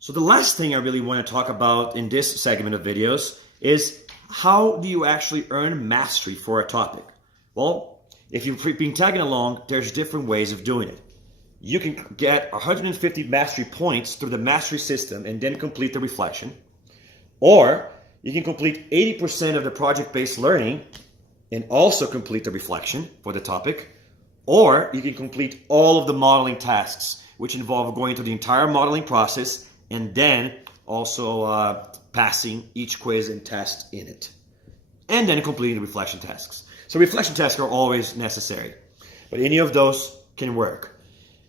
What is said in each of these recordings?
So the last thing I really want to talk about in this segment of videos is how do you actually earn mastery for a topic? Well, if you've been tagging along, there's different ways of doing it. You can get 150 mastery points through the mastery system and then complete the reflection. Or you can complete 80% of the project-based learning and also complete the reflection for the topic. Or you can complete all of the modeling tasks, which involve going through the entire modeling process and then also passing each quiz and test in it. And then completing the reflection tasks. So reflection tasks are always necessary, but any of those can work.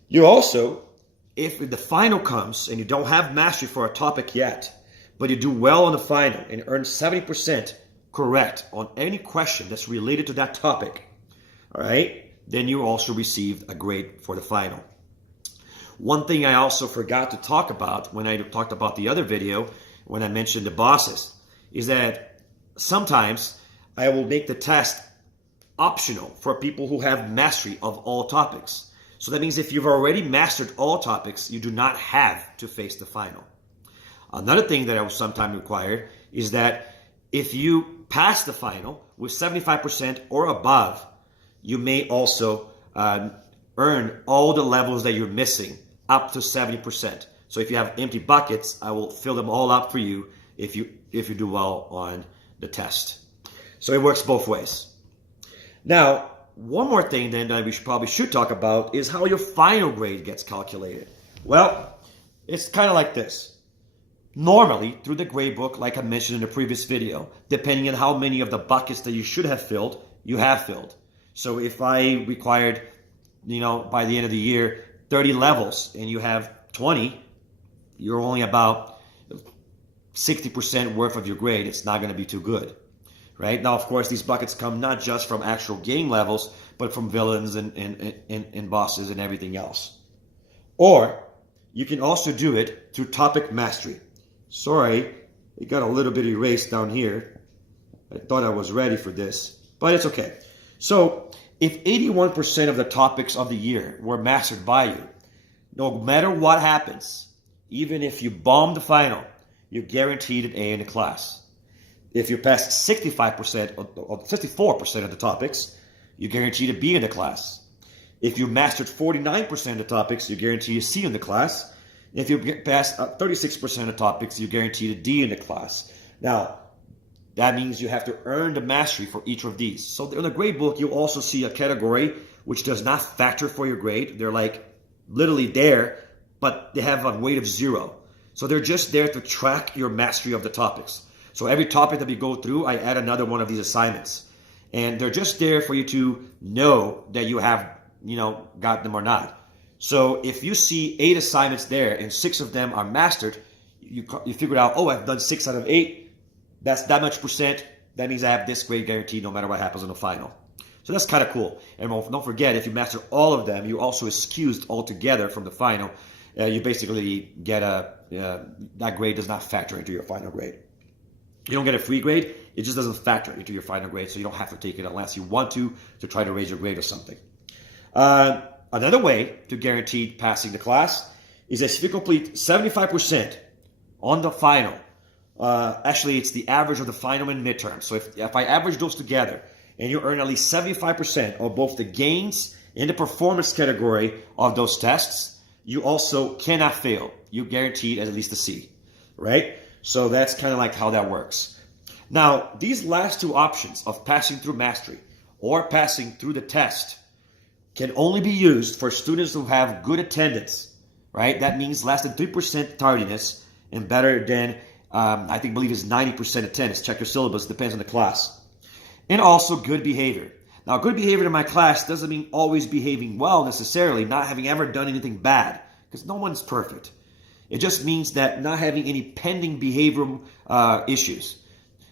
You also, if the final comes and you don't have mastery for a topic yet, but you do well on the final and earn 70% correct on any question that's related to that topic, all right, then you also received a grade for the final. One thing I also forgot to talk about when I talked about the other video, when I mentioned the bosses, is that sometimes I will make the test optional for people who have mastery of all topics. So that means if you've already mastered all topics, you do not have to face the final. Another thing that I will sometimes require is that if you pass the final with 75% or above, you may also earn all the levels that you're missing up to 70%. So if you have empty buckets, I will fill them all up for you if you do well on the test. So it works both ways. Now, one more thing then that we probably should talk about is how your final grade gets calculated. Well, it's kind of like this. Normally, through the gradebook, like I mentioned in the previous video, depending on how many of the buckets that you should have filled, you have filled. So if I required, by the end of the year, 30 levels and you have 20, you're only about 60% worth of your grade. It's not going to be too good, right? Now, of course, these buckets come not just from actual game levels, but from villains and bosses and everything else. Or you can also do it through topic mastery. Sorry, it got a little bit erased down here. I thought I was ready for this, but it's okay. So if 81% of the topics of the year were mastered by you, no matter what happens, even if you bomb the final, you're guaranteed an A in the class. If you pass 65% or 54% of the topics, you're guaranteed a B in the class. If you mastered 49% of the topics, you're guaranteed a C in the class. If you pass 36% of topics, you're guaranteed a D in the class. Now, that means you have to earn the mastery for each of these. So in the gradebook, you'll also see a category which does not factor for your grade. They're like literally there, but they have a weight of 0. So they're just there to track your mastery of the topics. So every topic that we go through, I add another one of these assignments. And they're just there for you to know that you have, got them or not. So if you see 8 assignments there and 6 of them are mastered, you figure out, oh, I've done 6 out of 8. That's that much percent. That means I have this grade guaranteed no matter what happens in the final. So that's kind of cool. And don't forget, if you master all of them, you also excused altogether from the final. You basically get that grade does not factor into your final grade. You don't get a free grade. It just doesn't factor into your final grade, so you don't have to take it unless you want to try to raise your grade or something. Another way to guarantee passing the class is that if you complete 75% on the final, actually it's the average of the final and midterm. So if I average those together and you earn at least 75% of both the gains and the performance category of those tests, you also cannot fail. You're guaranteed at least a C, right? So that's kind of like how that works. Now, these last two options of passing through mastery or passing through the test can only be used for students who have good attendance, right? That means less than 3% tardiness and better than, I believe is 90% attendance. Check your syllabus, depends on the class. And also good behavior. Now, good behavior in my class doesn't mean always behaving well necessarily, not having ever done anything bad, because no one's perfect. It just means that not having any pending behavioral issues.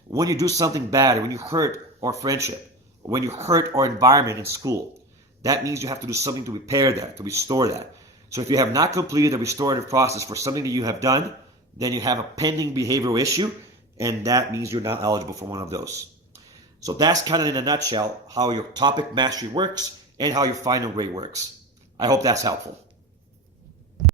When you do something bad, when you hurt our friendship, when you hurt our environment in school, that means you have to do something to repair that, to restore that. So if you have not completed the restorative process for something that you have done, then you have a pending behavioral issue, and that means you're not eligible for one of those. So that's kind of in a nutshell how your topic mastery works and how your final grade works. I hope that's helpful.